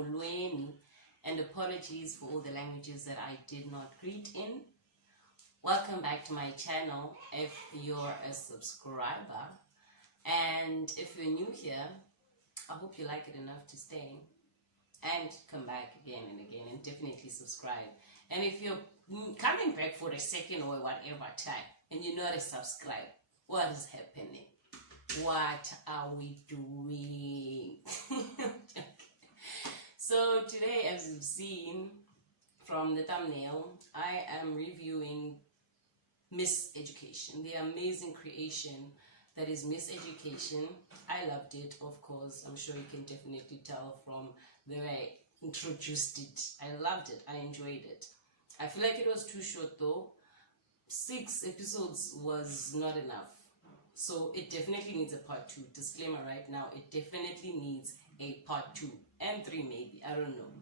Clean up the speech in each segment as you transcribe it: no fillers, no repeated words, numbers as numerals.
molweni, and apologies for all the languages that I did not greet in. Welcome back to my channel if you're a subscriber, and if you're new here, I hope you like it enough to stay and come back again and again, and definitely subscribe. And if you're coming back for a second or whatever time and you're not a subscribe, what is happening? What are we doing? So today, as you've seen from the thumbnail, I am reviewing Miseducation, the amazing creation that is Miseducation. I loved it, of course. I'm sure you can definitely tell from the way I introduced it. I loved it. I enjoyed it. I feel like it was too short though. 6 episodes was not enough. So it definitely needs a part 2. Disclaimer right now, it definitely needs a part 2 and 3 maybe. I don't know.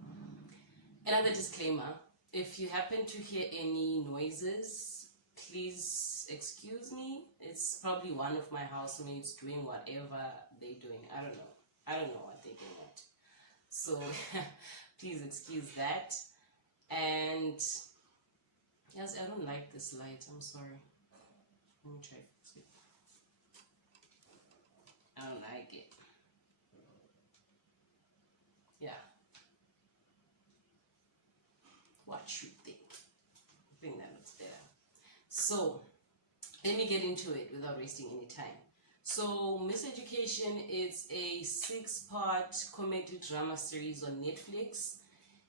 Another disclaimer, if you happen to hear any noises, please excuse me. It's probably one of my housemates doing whatever they're doing. I don't know. I don't know what they're doing at. So please excuse that. And yes, I don't like this light. I'm sorry. Let me try to fix it. I don't like it. Yeah. What you think? I think that looks better. So, let me get into it without wasting any time. So, Miseducation is a 6-part comedy drama series on Netflix.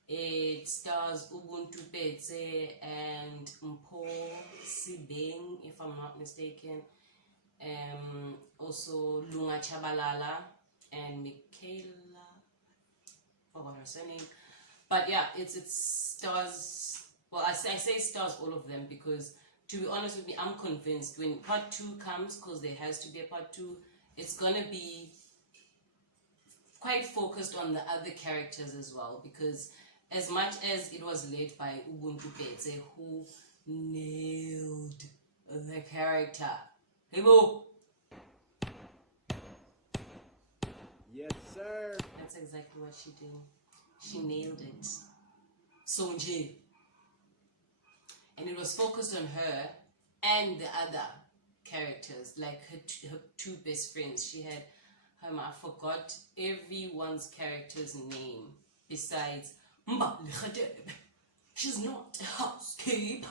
It stars Mpisi and Mpisi, if I'm not mistaken. Also Lunga Chabalala and Michaela, forgot her surname. But yeah, it stars, well, I say stars all of them because, to be honest with me, I'm convinced when part 2 comes, because there has to be a part 2, it's gonna be quite focused on the other characters as well, because as much as it was led by Mpisi, who nailed the character. Hey, Bo! Yes, sir. That's exactly what she did. She nailed it. Sonje. And it was focused on her and the other characters, like her 2 best friends. She had I forgot everyone's character's name besides Mba Likhadebe. She's not a housekeeper.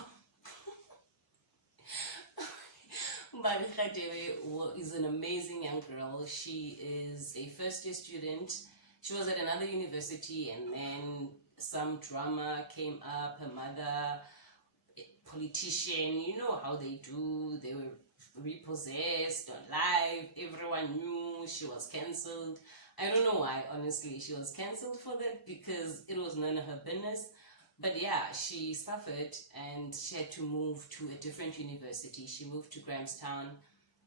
Mba Likhadebe is an amazing young girl. She is a first-year student. She was at another university, and then some drama came up. Her mother, politician, you know how they do. They were repossessed on live. Everyone knew. She was cancelled. I don't know why, honestly, she was cancelled for that, because it was none of her business. But yeah, she suffered and she had to move to a different university. She moved to Grahamstown,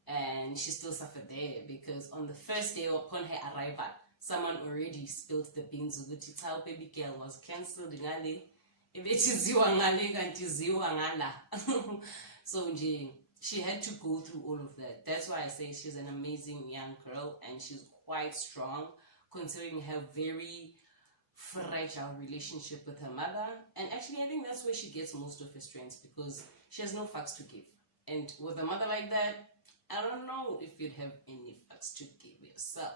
and she still suffered there because on the first day upon her arrival, someone already spilled the beans. How baby girl was cancelled. So she had to go through all of that. That's why I say she's an amazing young girl, and she's quite strong considering her very fragile relationship with her mother. And actually, I think that's where she gets most of her strengths, because she has no fucks to give. And with a mother like that, I don't know if you'd have any fucks to give yourself.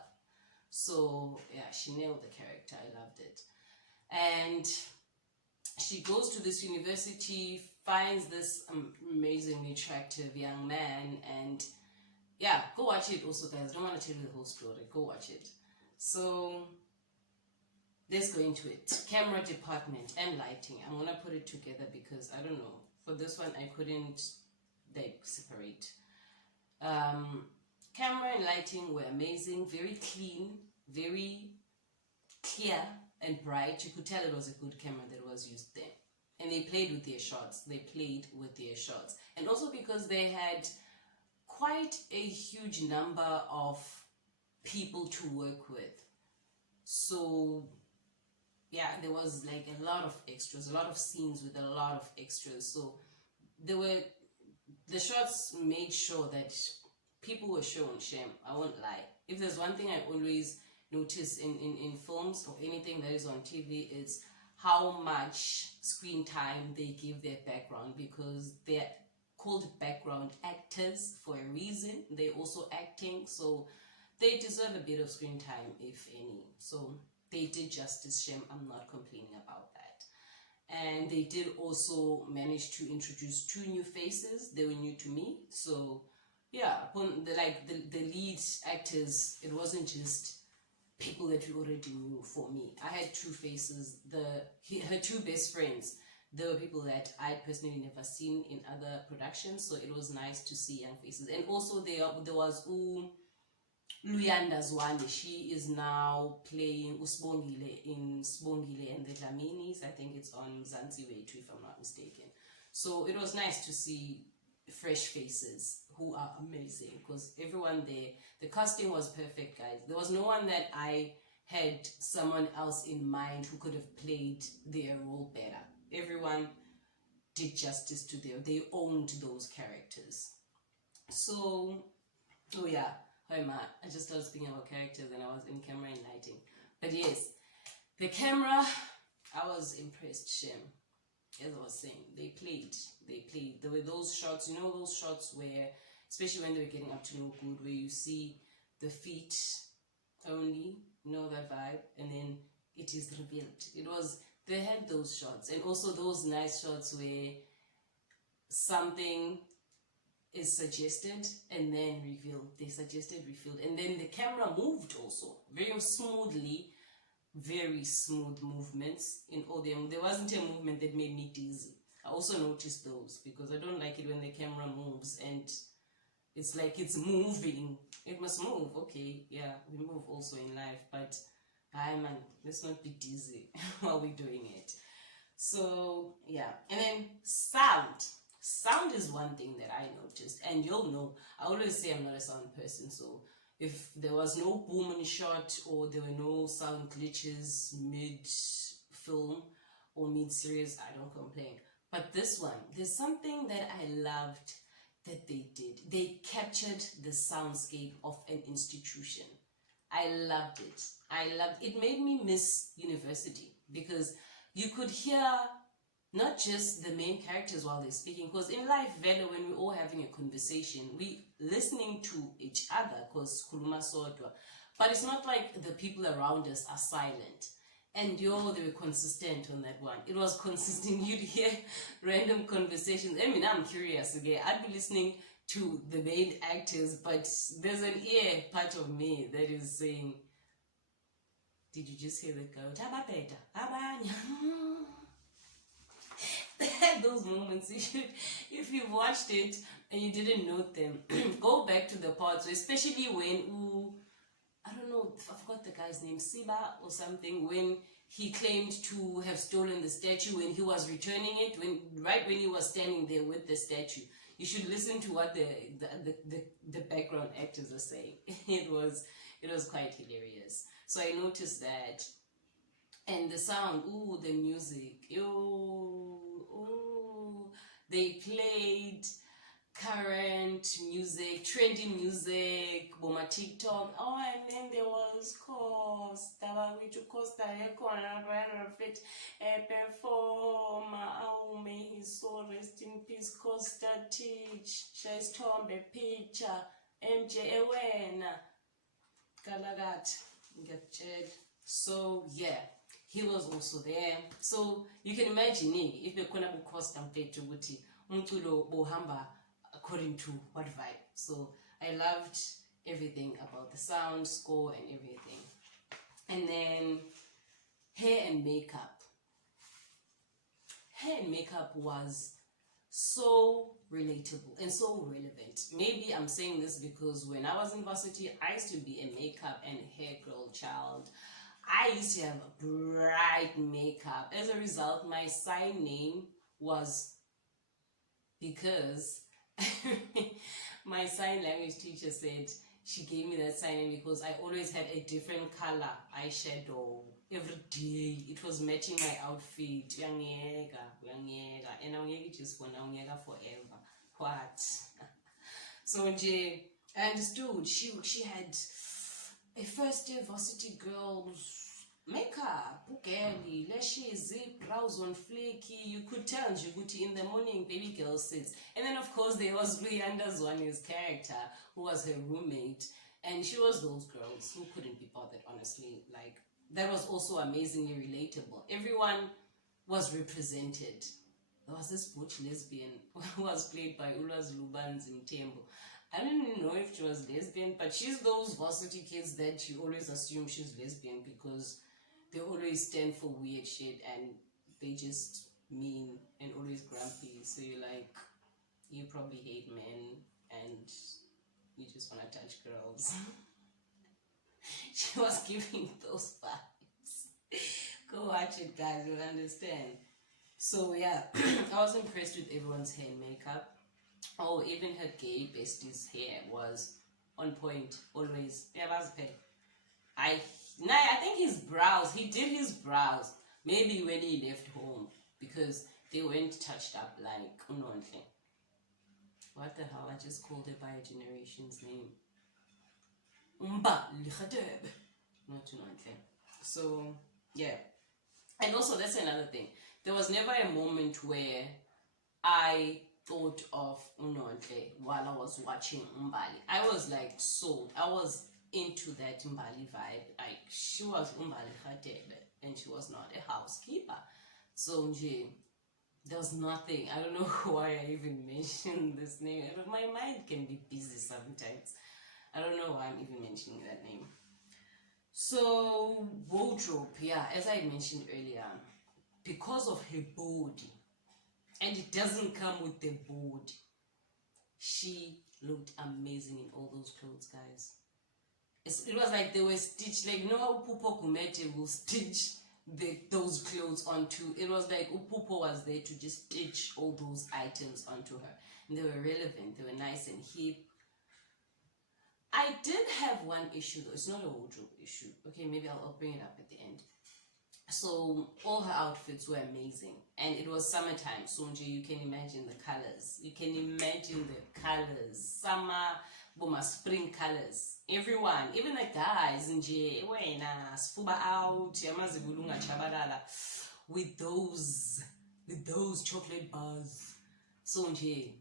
So yeah, she nailed the character. I loved it. And she goes to this university, finds this amazingly attractive young man, and yeah, go watch it also, guys. Don't want to tell you the whole story. Go watch it. So let's go into it. Camera department and lighting. I'm gonna put it together because I don't know. For this one, I couldn't separate. Camera and lighting were amazing, very clean, very clear and bright. You could tell it was a good camera that was used there. And they played with their shots. And also because they had quite a huge number of people to work with. So yeah, there was like a lot of extras, a lot of scenes with a lot of extras. So the shots made sure that people were shown shame. I won't lie. If there's one thing I always, notice in films or anything that is on TV is how much screen time they give their background, because they're called background actors for a reason. They're also acting, so they deserve a bit of screen time, if any. So they did justice, Shem. I'm not complaining about that. And they did also manage to introduce 2 new faces. They were new to me. So yeah, the lead actors, it wasn't just people that we already knew. For me, I had 2 faces. Her 2 best friends, they were people that I personally never seen in other productions, so it was nice to see young faces. And also there was Luyanda Zwane. She is now playing Usbongile in Sbongile and the Dlaminis. I think it's on Zanzibar, if I'm not mistaken. So it was nice to see fresh faces who are amazing, because everyone there, the casting was perfect, guys. There was no one that I had someone else in mind who could have played their role better. Everyone did justice to they owned those characters. So, oh yeah, hi ma, I just started speaking about characters and I was in camera and lighting. But yes, the camera, I was impressed, Shem. As I was saying, they played. There were those shots, those shots where, especially when they were getting up to no good, where you see the feet only, that vibe, and then it is revealed. They had those shots, and also those nice shots where something is suggested and then revealed. They suggested, revealed, and then the camera moved also very smoothly. Very smooth movements in all them. There wasn't a movement that made me dizzy. I also noticed those, because I don't like it when the camera moves and it's like it's moving. It must move. Okay, yeah, we move also in life, but man, let's not be dizzy while we're doing it. So yeah, and then sound is one thing that I noticed, and you'll know, I always say I'm not a sound person, so if there was no boom in shot or there were no sound glitches mid-film or mid-series, I don't complain. But this one, there's something that I loved that they did. They captured the soundscape of an institution. I loved it. It made me miss university, because you could hear not just the main characters while they're speaking, because in life, Velo, when we're all having a conversation, we listening to each other, because kuluma sodwa, but it's not like the people around us are silent. And they were consistent on that one. It was consistent. You'd hear random conversations. I mean, I'm curious again. I'd be listening to the main actors, but there's an ear part of me that is saying, did you just hear the girl? Those moments, if you've watched it and you didn't note them, go back to the parts, especially when I don't know, I forgot the guy's name, Siba or something, when he claimed to have stolen the statue, when he was returning it, right when he was standing there with the statue. You should listen to what the background actors are saying. It was quite hilarious. So I noticed that. And the sound, the music, they played current music, trendy music, Boma TikTok. And then there was Costa, which Costa fit a performer. May his soul rest in peace. Costa teach, she's tomb a picture, MJ Ewena, Galagat, so yeah. He was also there. So you can imagine if you're going to Costa to Wuti, Umtulo Bohamba according to what vibe. So I loved everything about the sound, score, and everything. And then hair and makeup. Hair and makeup was so relatable and so relevant. Maybe I'm saying this because when I was in varsity, I used to be a makeup and hair girl child. I used to have bright makeup. As a result, my sign name was, because my sign language teacher said she gave me that sign name because I always had a different color eyeshadow every day. It was matching my outfit. Uyangiyeka. And awungiyeka just for now, forever. What? So I understood she had a first year varsity girl's makeup, girly, lashes, brows on flaky. You could tell Djibouti in the morning, baby girl sits. And then, of course, there was Rihanna's his character, who was her roommate. And she was those girls who couldn't be bothered, honestly. Like, that was also amazingly relatable. Everyone was represented. There was this butch lesbian who was played by Ulwas Lubanzi Mtembo. I don't even know if she was lesbian, but she's those varsity kids that you always assume she's lesbian because they always stand for weird shit and they just mean and always grumpy. So you're like, you probably hate men and you just want to touch girls. She was giving those vibes. Go watch it, guys, you'll understand. So yeah, I was impressed with everyone's hair and makeup. Oh, even her gay bestie's hair was on point, always. Yeah, that's okay. I think his brows, he did his brows maybe when he left home because they weren't touched up like Unontle. What the hell? I just called it by a generation's name. Not Unontle. So, yeah. And also, that's another thing. There was never a moment where I thought of Unontle while I was watching Mbali. I was like sold. I was into that Mbali vibe. Like, she was Mbali Khatebe and she was not a housekeeper. So there was nothing. I don't know why I even mentioned this name. My mind can be busy sometimes. I don't know why I'm even mentioning that name. So wardrobe, yeah, as I mentioned earlier, because of her body, and it doesn't come with the body, she looked amazing in all those clothes, guys. It was like they were stitched, like, you know how Pupo Kumete will stitch those clothes onto, it was like Pupo was there to just stitch all those items onto her. And they were relevant, they were nice and hip. I did have one issue though, it's not a wardrobe issue. Okay, maybe I'll bring it up at the end. So all her outfits were amazing and it was summertime, so you can imagine the colors. You can imagine the colors. Summer, boma spring colors. Everyone, even the guys, sfuba out, with those chocolate bars. So the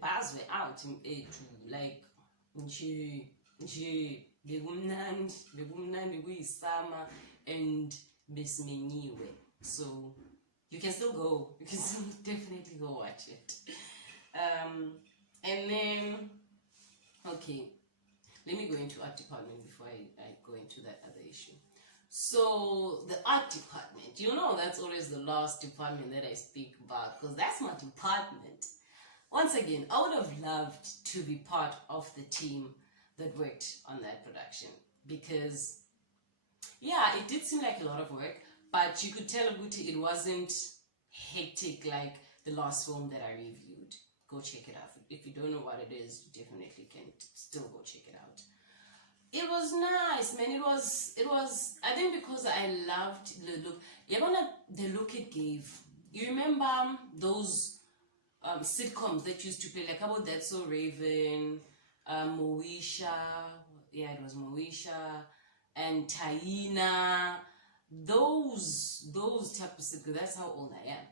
bars were out like summer and besmenyiwe. So you can still go. You can still definitely go watch it. And then, okay, let me go into art department before I go into that other issue. So the art department, you know, that's always the last department that I speak about because that's my department. Once again, I would have loved to be part of the team that worked on that production because, yeah, it did seem like a lot of work, but you could tell it wasn't hectic like the last film that I reviewed. Go check it out. If you don't know what it is, you definitely can still go check it out. It was nice, man. It was, I think because I loved the look. The look it gave. You remember those sitcoms that used to play, like about That's So Raven, Moesha, yeah, it was Moesha, and Taina, those type of sitcoms, that's how old I am.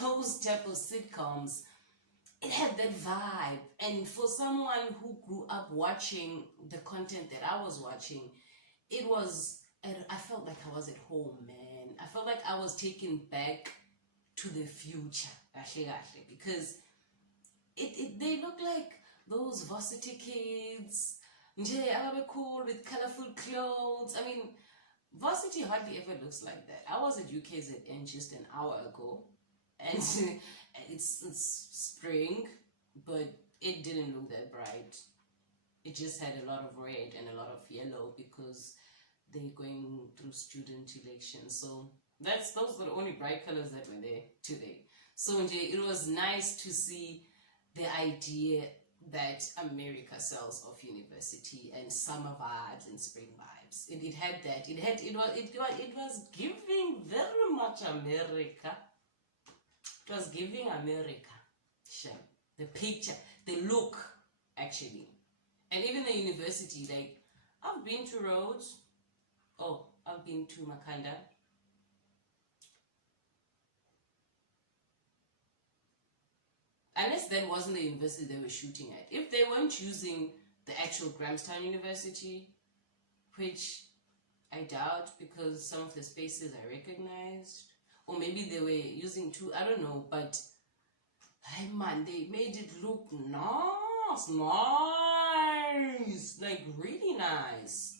Those type of sitcoms, it had that vibe. And for someone who grew up watching the content that I was watching, I felt like I was at home, man. I felt like I was taken back to the future, because they look like those varsity kids, cool with colorful clothes. I mean, varsity hardly ever looks like that. I was at UKZN just an hour ago, and it's spring, but it didn't look that bright. It just had a lot of red and a lot of yellow because they're going through student elections. So those were the only bright colors that were there today. So it was nice to see the idea that America sells of university and summer vibes and spring vibes. It had that. It was giving very much America. It was giving America. Sure. The picture, the look, actually. And even the university, like, I've been to Rhodes. Oh, I've been to Makanda. Unless that wasn't the university they were shooting at. If they weren't using the actual Grahamstown University, which I doubt because some of the spaces I recognized, or maybe they were using two, I don't know, but hey man, they made it look nice, like really nice.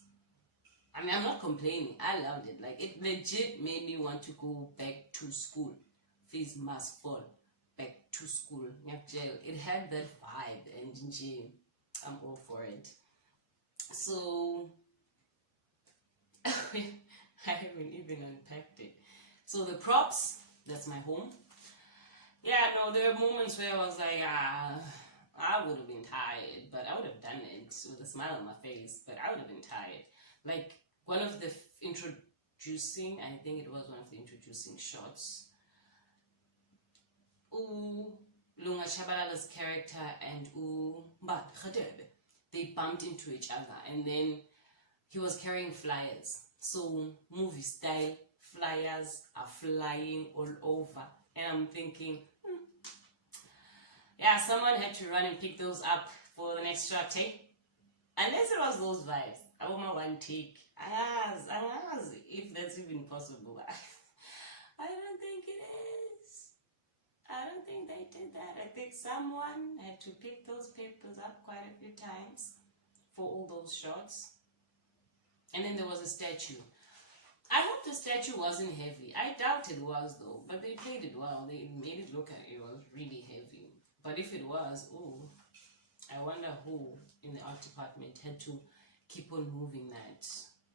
I mean, I'm not complaining. I loved it. Like, it legit made me want to go back to school. Fees must fall. Back to school. It had that vibe, and I'm all for it. So, I haven't even unpacked it. So, the props, that's my home. Yeah, no, there were moments where I was like, I would have been tired, but I would have done it with a smile on my face, but I would have been tired. Like, one of the introducing, I think it was one of the introducing shots, Lunga Chabalala's character and they bumped into each other, and then he was carrying flyers. So, movie style, flyers are flying all over. And I'm thinking, yeah, someone had to run and pick those up for the next shot, eh? Unless it was those vibes. I want my one take. I ask if that's even possible. I don't think it is. I don't think they did that. I think someone had to pick those papers up quite a few times for all those shots. And then there was a statue. I hope the statue wasn't heavy. I doubt it was though, but they played it well. They made it look like it was really heavy. But if it was, I wonder who in the art department had to keep on moving that.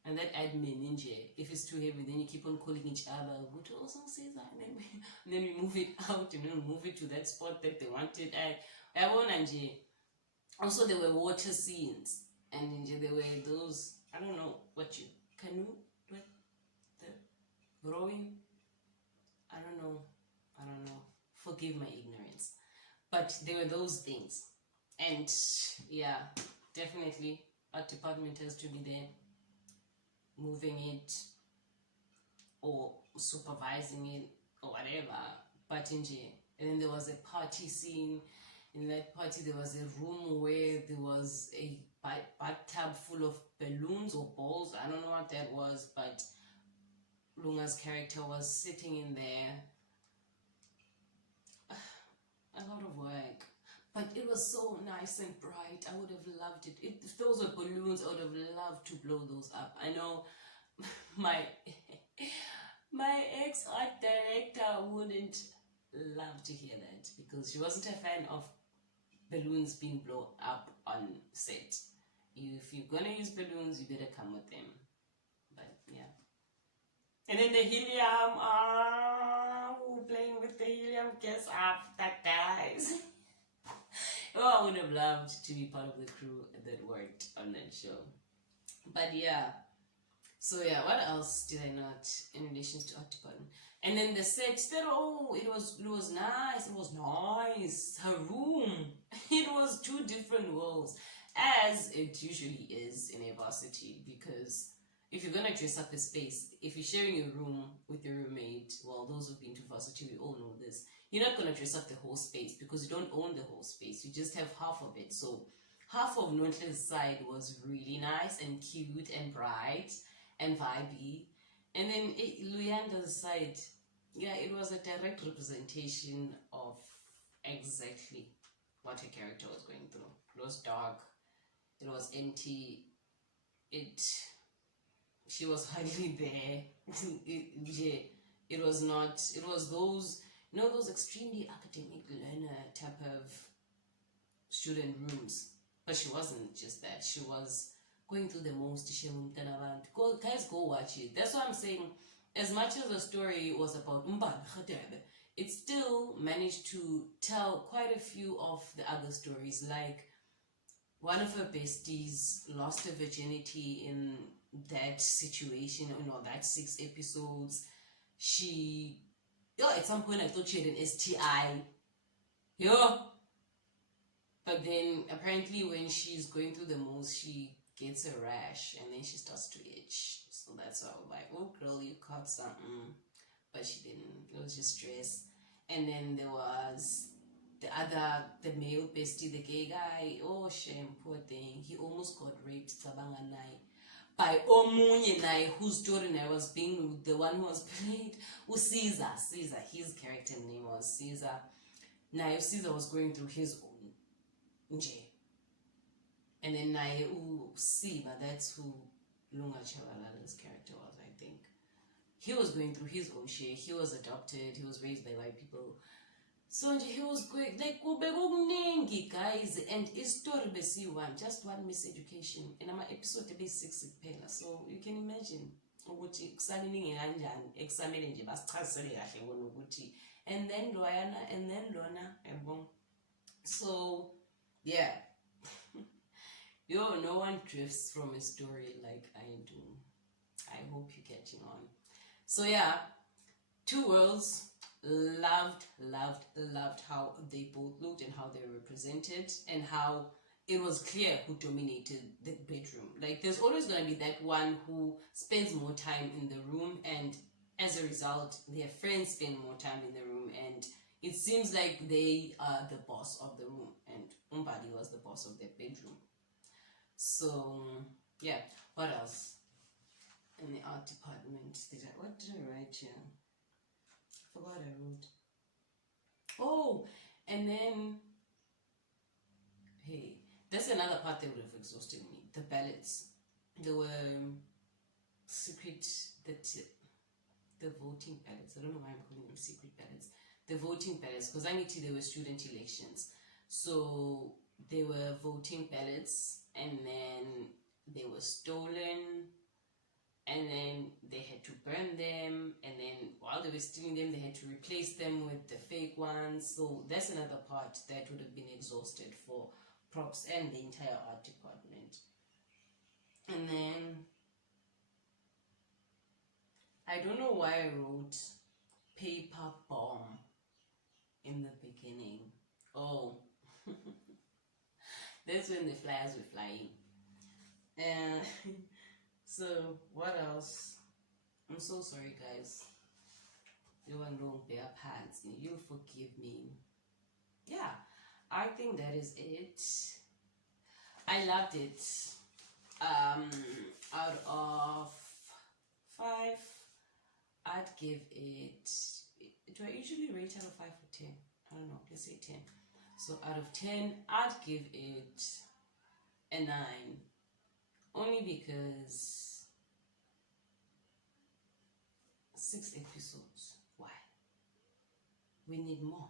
And that admin ninja, if it's too heavy, then you keep on calling each other, go to also say that, and then we move it out and then move it to that spot that they wanted. Also, there were water scenes, and there were those, I don't know what you, canoe, what, the rowing, I don't know, forgive my ignorance, but there were those things, and yeah, definitely, art department has to be there, moving it, or supervising it, or whatever, but and then there was a party scene. In that party, there was a room where there was a bathtub full of balloons or balls. I don't know what that was, but Lunga's character was sitting in there. A lot of work. But it was so nice and bright. I would have loved it. If those were balloons, I would have loved to blow those up. I know my ex-art director wouldn't love to hear that because she wasn't a fan of balloons being blown up on set. If you're gonna use balloons, you better come with them. But yeah. And then the helium, playing with the helium gas up, that dies. I would have loved to be part of the crew that worked on that show. But yeah. So yeah, what else did I not in relation to art department? And then the set, it was nice. It was nice. Her room, it was two different worlds, as it usually is in a varsity. Because if you're gonna dress up a space, if you're sharing a room with your roommate, well, those who've been to varsity, we all know this. You're not gonna dress up the whole space because you don't own the whole space. You just have half of it. So half of Nontle's side was really nice and cute and bright and vibey. And then Luyanda's side, yeah, it was a direct representation of exactly what her character was going through. It was dark, it was empty, she was hardly there. It was not, it was those, those extremely academic learner type of student rooms. But she wasn't just that, she was going through the most. Guys, go watch it. That's what I'm saying. As much as the story was about it still managed to tell quite a few of the other stories. Like, one of her besties lost her virginity in that situation, that 6 episodes. She, at some point I thought she had an STI. But then apparently when she's going through the most, she gets a rash and then she starts to itch. So that's all like, oh girl, you caught something. But she didn't. It was just stress. And then there was the male bestie, the gay guy. Oh shame, poor thing. He almost got raped by omunye nai, whose story I was being the one who was played. Caesar, his character name was Caesar. Now Caesar was going through his own nje. And then Nae Siba, that's who Lunga Chavalala's character was, I think. He was going through his own shit. He was adopted. He was raised by white people. So he was going like guys, and his story one, just one miseducation. And I'm episode to be 6 pela. So you can imagine ukuthi kusalini kanjani examine nje basichazele kahle bona ukuthi and then Loyana and then Lona and so yeah. Yo, no one drifts from a story like I do. I hope you're catching on. So yeah, Two Worlds, loved how they both looked and how they were represented and how it was clear who dominated the bedroom. Like there's always going to be that one who spends more time in the room, and as a result, their friends spend more time in the room, and it seems like they are the boss of the room, and Umbadi was the boss of their bedroom. So yeah, what else? In the art department, what did I write here? Forgot I wrote. Oh, and then hey, that's another part that would have exhausted me. The ballots. There were secret the voting ballots. I don't know why I'm calling them secret ballots. The voting ballots, because I knew there were student elections. So there were voting ballots, and then they were stolen, and then they had to burn them, and then while they were stealing them, they had to replace them with the fake ones. So that's another part that would have been exhausted for props and the entire art department. And then I don't know why I wrote paper bomb in the beginning. Oh, that's when the flyers were flying. And so what else? I'm so sorry, guys. You want long bare pants. You'll forgive me. Yeah, I think that is it. I loved it. Out of 5, I'd give it. Do I usually rate out of 5 or 10? I don't know. Let's say 10. So out of 10, I'd give it a 9. Only because 6 episodes. Why? We need more.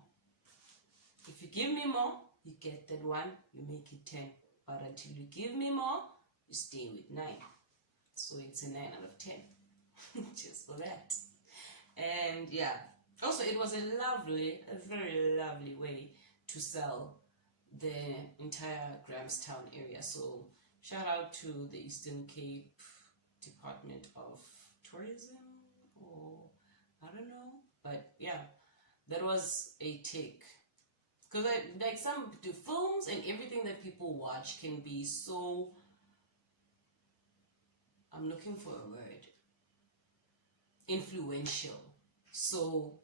If you give me more, you get that 1, you make it 10. But until you give me more, you stay with 9. So it's a 9 out of 10. Just for that. And yeah. Also, it was a very lovely way to sell the entire Grahamstown area. So shout out to the Eastern Cape Department of Tourism, or I don't know, but yeah, that was a take. Because like some the films and everything that people watch can be so, I'm looking for a word, influential. So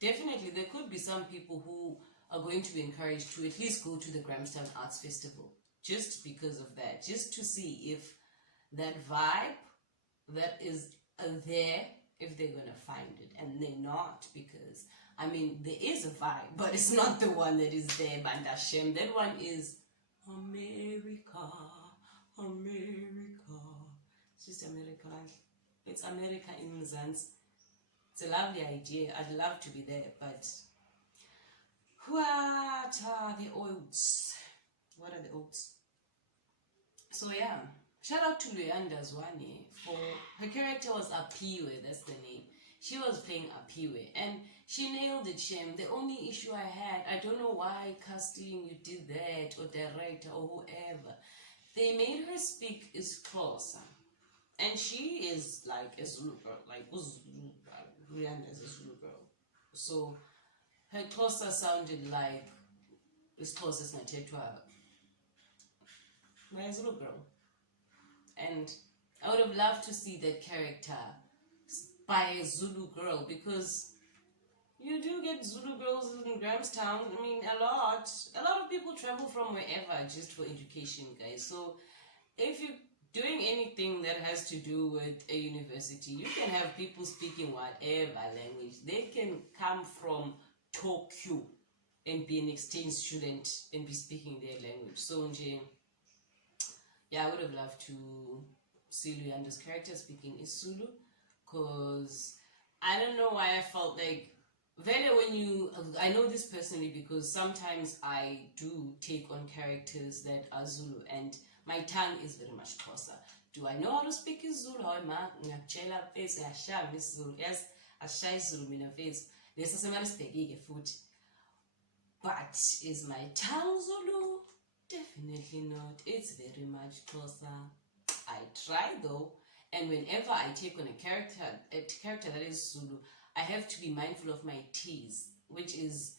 definitely there could be some people who are going to be encouraged to at least go to the Grahamstown Arts Festival just because of that, just to see if that vibe that is there, if they're gonna find it. And they're not, because I mean there is a vibe, but it's not the one that is there. Bandashem, that one is America. It's just America. It's America in Mzansi. It's a lovely idea. I'd love to be there, but what are the odds? What are the odds? So yeah, shout out to Luyanda Zwane for her character was Apiwe, that's the name. She was playing Apiwe and she nailed it, Shem. The only issue I had, I don't know why casting you did that, or director or whoever. They made her speak is closer. And she is like a Zulu girl, like Rihanna is a Zulu girl. So her closer sounded like this closest Natetwa. My Zulu girl. And I would have loved to see that character by a Zulu girl, because you do get Zulu girls in Grahamstown. I mean, a lot. A lot of people travel from wherever just for education, guys. So if you're doing anything that has to do with a university, you can have people speaking whatever language. They can come from Tokyo and be an exchange student and be speaking their language. So, yeah, I would have loved to see Luyanda's character speaking Isulu, because I don't know why I felt like I know this personally because sometimes I do take on characters that are Zulu and my tongue is very much Xhosa. Do I know how to speak Zulu? How am I? Ngiyakutshela face ngiyashaya isiZulu. Yes, ashaya isiZulu mina face. Lesa semalibhekile futhi. But is my tongue Zulu? Definitely not. It's very much Xhosa. I try though, and whenever I take on a character that is Zulu, I have to be mindful of my T's, which is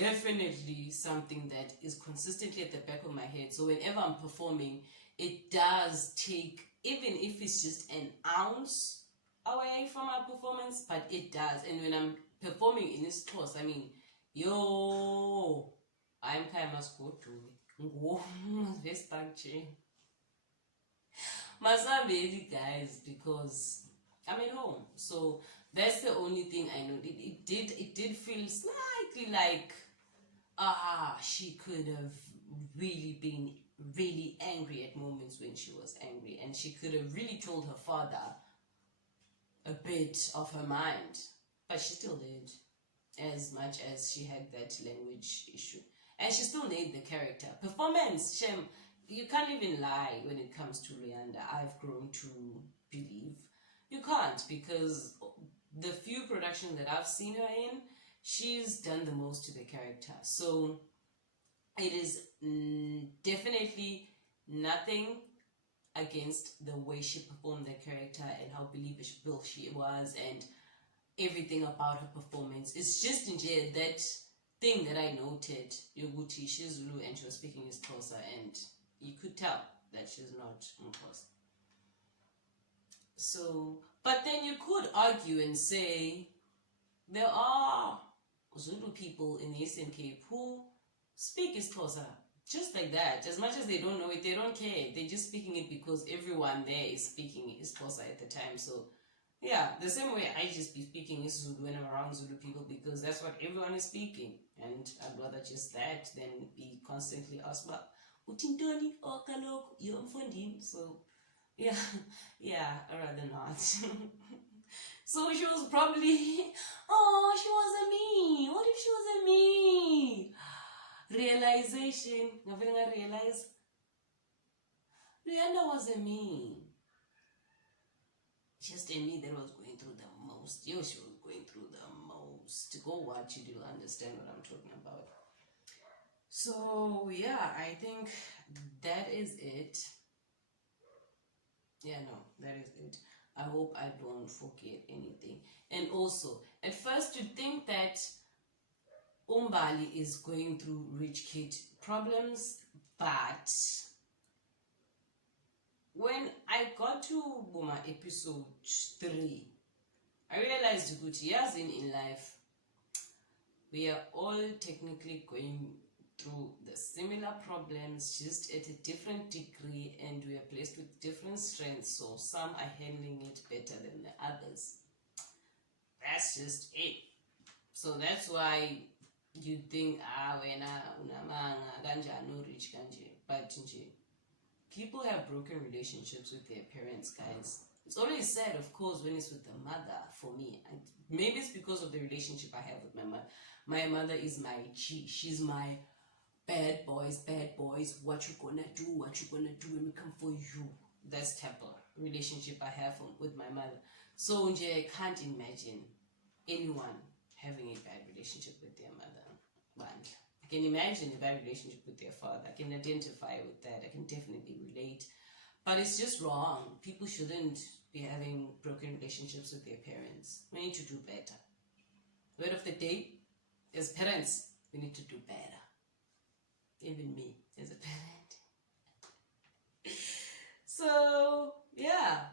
definitely something that is consistently at the back of my head. So whenever I'm performing, it does take, even if it's just an ounce away from my performance, but it does. And when I'm performing in this course, I mean, yo, I'm kind of must go to this country. Masabeli, guys, because I'm at home. So that's the only thing I know. It did feel slightly like she could have really been really angry at moments when she was angry, and she could have really told her father a bit of her mind, but she still did, as much as she had that language issue, and she still nailed the character. Performance, Shem, you can't even lie when it comes to Luyanda. I've grown to believe you can't, because the few productions that I've seen her in, she's done the most to the character. So it is definitely nothing against the way she performed the character and how believable she was and everything about her performance. It's just that thing that I noted, Yoguti, she's Zulu and she was speaking Xhosa, and you could tell that she's not Xhosa. So, but then you could argue and say there are Zulu people in the Eastern Cape who speak Xhosa just like that. As much as they don't know it, they don't care. They're just speaking it because everyone there is speaking Xhosa at the time. So, yeah, the same way I just be speaking Zulu when I'm around Zulu people, because that's what everyone is speaking. And I'd rather just that than be constantly asked about Utintoni or Kalok, you're Mfondini. So, yeah, I'd rather not. So she was probably, she wasn't me. What if she wasn't me? Realization. Nothing I realize. Rihanna wasn't me. Just a me that was going through the most. Yo, she was going through the most. Go watch it, you'll understand what I'm talking about. So, yeah, I think that is it. Yeah, no, that is it. I hope I don't forget anything. And also, at first you think that Umbali is going through rich kid problems, but when I got to Boma episode 3, I realized that yes, in life, we are all technically going through the similar problems, just at a different degree, and we are placed with different strengths. So some are handling it better than the others. That's just it. So that's why you think, but people have broken relationships with their parents, guys. It's always sad, of course, when it's with the mother, for me. And maybe it's because of the relationship I have with my mother. My mother is my G. She's my bad boys, what you gonna do when we come for you. That's the type of relationship I have with my mother. So I can't imagine anyone having a bad relationship with their mother. I can imagine a bad relationship with their father. I can identify with that. I can definitely relate. But it's just wrong. People shouldn't be having broken relationships with their parents. We need to do better. Word of the day, as parents, we need to do better. Even me as a parent. So yeah.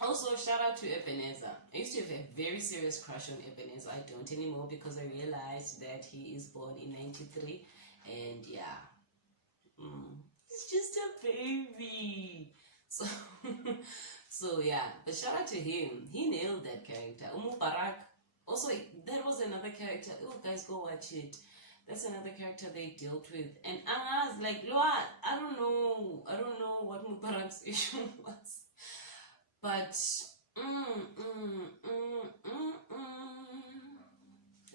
Also, shout out to Ebenezer. I used to have a very serious crush on Ebenezer. I don't anymore because I realized that he is born in 93. And yeah, he's just a baby. So, so yeah, but shout out to him. He nailed that character. Barak. Also, that was another character. Oh, guys, go watch it. That's another character they dealt with. And Anga's like, Loa, I don't know what Mubarak's issue was. But,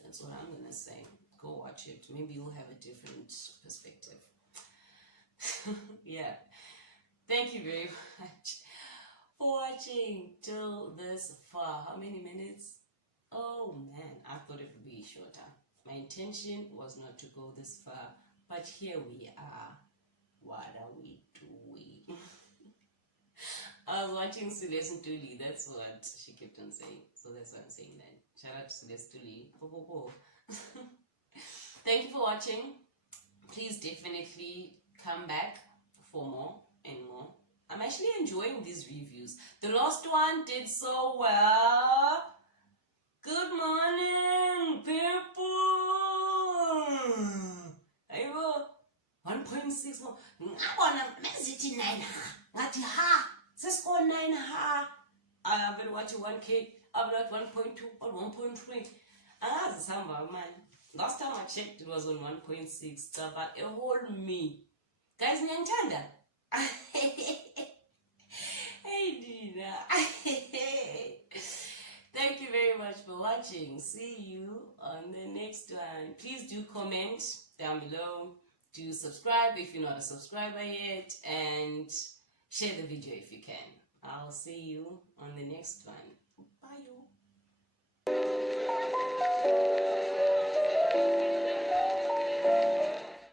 that's what I'm gonna say. Go watch it. Maybe you'll have a different perspective. Yeah. Thank you very much for watching till this far. How many minutes? Oh man, I thought it would be shorter. My intention was not to go this far, but here we are. What are we doing? I was watching Celeste Ntuli, that's what she kept on saying. So that's why I'm saying that. Shout out to Celeste Ntuli. Thank you for watching. Please definitely come back for more and more. I'm actually enjoying these reviews. The last one did so well. Good morning, people. Ayo, 1.6 more. Ngabona mesithi 9 ha. Ngathi ha. Sesiko 9 ha. I've been watching 1K. I've got 1.2 or 1.3. Angazi sihamba man. Last time I checked it was on 1.6. But a whole me. Guys, niyangithanda. Hey Dina. Thank you very much for watching. See you on the next one. Please do comment down below. Do subscribe if you're not a subscriber yet. And share the video if you can. I'll see you on the next one. Bye.